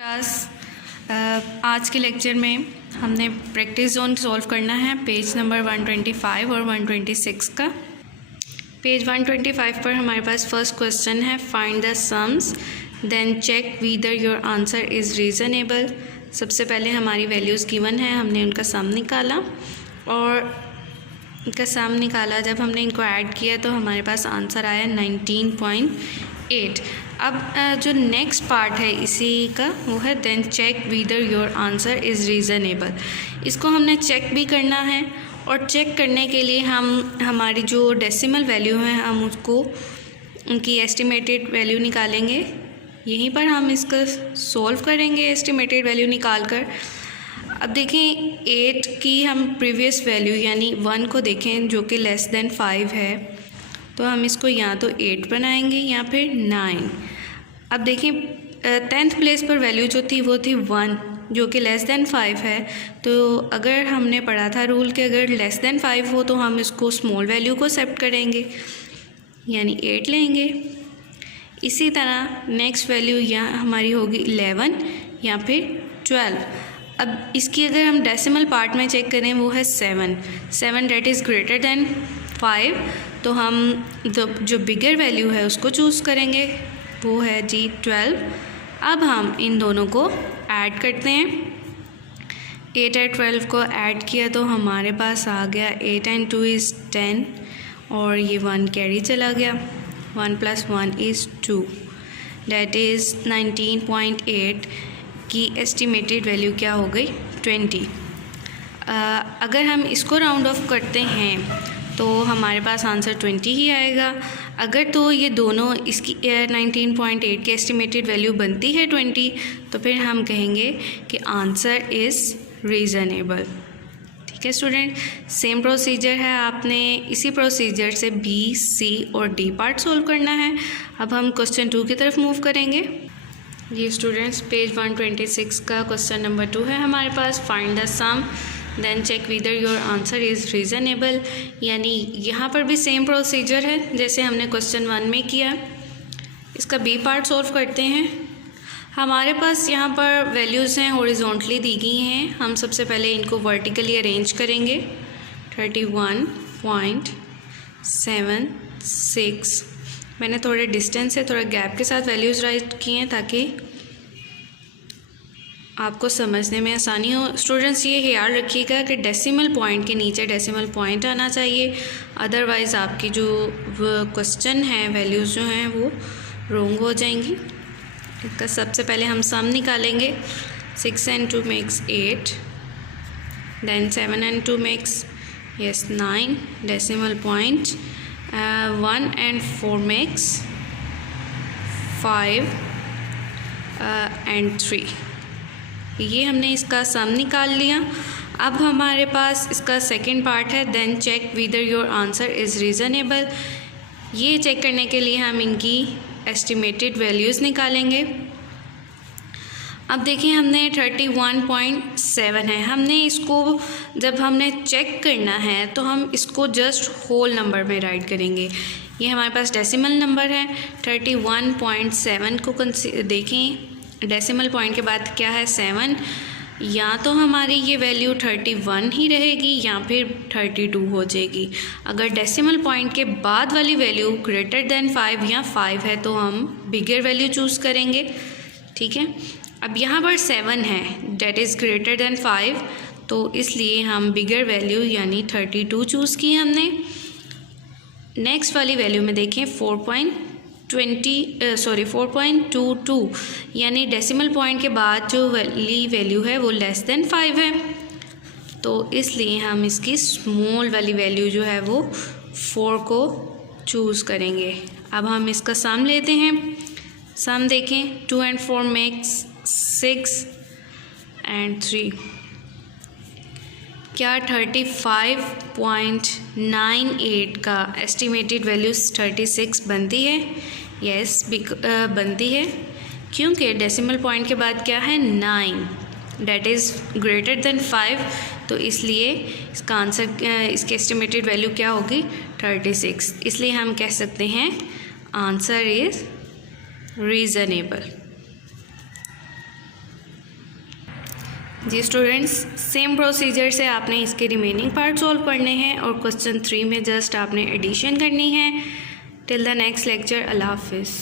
Class आज के lecture में हमने प्रैक्टिस जोन सॉल्व करना है पेज नंबर 125 और 126 का। पेज 125 पर हमारे पास फर्स्ट क्वेश्चन है find the sums then check whether your answer is reasonable. सबसे पहले हमारी वैल्यूज़ गिवन है, हमने उनका सम निकाला और इनका सम निकाला। जब हमने इनको ऐड किया तो हमारे पास आंसर आया 19.8। अब जो नेक्स्ट पार्ट है इसी का वो है then check whether your answer is reasonable. इसको हमने चेक भी करना है और चेक करने के लिए हम हमारी जो डेसिमल वैल्यू है हम उसको उनकी एस्टिमेटेड वैल्यू निकालेंगे। यहीं पर हम इसका सॉल्व करेंगे एस्टिमेटेड वैल्यू निकाल कर। अब देखें 8 की हम प्रीवियस वैल्यू यानी 1 को देखें जो कि लेस देन 5 है, तो हम इसको या तो 8 बनाएंगे या फिर 9। अब देखें 10th प्लेस पर वैल्यू जो थी वो थी 1 जो कि लेस देन 5 है। तो अगर हमने पढ़ा था रूल कि अगर लेस देन 5 हो तो हम इसको स्मॉल वैल्यू को एक्सेप्ट करेंगे यानी 8 लेंगे। इसी तरह नेक्स्ट वैल्यू यहाँ हमारी होगी 11 या फिर 12। अब इसकी अगर हम डेसिमल पार्ट में चेक करें वो है 7 डेट इज़ ग्रेटर देन 5, तो हम जो बिगर वैल्यू है उसको चूज़ करेंगे, वो है जी 12। अब हम इन दोनों को ऐड करते हैं। 8 और 12 को ऐड किया तो हमारे पास आ गया 8 and 2 is 10 और ये 1 कैरी चला गया। 1 + 1 is 2 डेट इज़ 19.8 की एस्टिमेटेड वैल्यू क्या हो गई 20। अगर हम इसको राउंड ऑफ करते हैं तो हमारे पास आंसर 20 ही आएगा। अगर तो ये दोनों इसकी 19.8 की एस्टिमेटेड वैल्यू बनती है 20, तो फिर हम कहेंगे कि आंसर इज़ रीज़नेबल। ठीक है स्टूडेंट, सेम प्रोसीजर है, आपने इसी प्रोसीजर से बी, सी और डी पार्ट सोल्व करना है। अब हम क्वेश्चन 2 की तरफ मूव करेंगे। ये स्टूडेंट्स पेज 126 का क्वेश्चन नंबर 2 है हमारे पास। Find the sum then check whether your answer is reasonable. यानी यहाँ पर भी सेम प्रोसीजर है जैसे हमने क्वेश्चन 1 में किया। इसका बी पार्ट सॉल्व करते हैं। हमारे पास यहाँ पर वैल्यूज़ हैं हॉरिजॉन्टली दी गई हैं। हम सबसे पहले इनको वर्टिकली अरेंज करेंगे। 31.76 मैंने थोड़े डिस्टेंस से थोड़ा गैप के साथ वैल्यूज़ राइट किए हैं ताकि आपको समझने में आसानी हो। स्टूडेंट्स ये ख्याल रखिएगा कि डेसिमल पॉइंट के नीचे डेसिमल पॉइंट आना चाहिए, अदरवाइज़ आपकी जो क्वेश्चन है वैल्यूज़ जो हैं वो रॉन्ग हो जाएंगी। इसका सबसे पहले हम सम निकालेंगे। 6 and 2 makes 8, then 7 and 2 makes 9 decimal point, 1 and 4 makes 5 and 3। ये हमने इसका सम निकाल लिया। अब हमारे पास इसका सेकंड पार्ट है then check whether your answer is reasonable. ये चेक करने के लिए हम इनकी एस्टिमेटेड वैल्यूज़ निकालेंगे। अब देखिए हमने 31.7 है, हमने इसको जब हमने चेक करना है तो हम इसको जस्ट होल नंबर में राइट करेंगे। ये हमारे पास डेसिमल नंबर है। 31.7 को देखें, डेसिमल पॉइंट के बाद क्या है 7, या तो हमारी ये वैल्यू 31 ही रहेगी या फिर 32 हो जाएगी। अगर डेसिमल पॉइंट के बाद वाली वैल्यू ग्रेटर देन 5 या 5 है तो हम बिगर वैल्यू चूज़ करेंगे। ठीक है, अब यहाँ पर 7 है डेट इज़ ग्रेटर देन 5, तो इसलिए हम बिगर वैल्यू यानी 32 चूज़ की हमने। नेक्स्ट वाली वैल्यू में देखें 4.22 यानी डेसिमल पॉइंट के बाद जो वाली वैल्यू है वो लेस देन 5 है, तो इसलिए हम इसकी स्मॉल वाली वैल्यू जो है वो 4 को चूज़ करेंगे। अब हम इसका सम लेते हैं। सम देखें 2 and 4 makes 6 and 3। क्या 35.98 का एस्टिमेटेड वैल्यू 36 बनती है? यस बनती है, क्योंकि डेसिमल पॉइंट के बाद क्या है 9 डेट इज़ ग्रेटर देन 5, तो इसलिए इसका आंसर इसकी एस्टिमेटेड वैल्यू क्या होगी 36। इसलिए हम कह सकते हैं आंसर इज़ रीज़नेबल। जी स्टूडेंट्स, सेम प्रोसीजर से आपने इसके रिमेनिंग पार्ट सॉल्व करने हैं और क्वेश्चन 3 में जस्ट आपने एडिशन करनी है। टिल द नेक्स्ट लेक्चर, अल्लाह हाफिज़।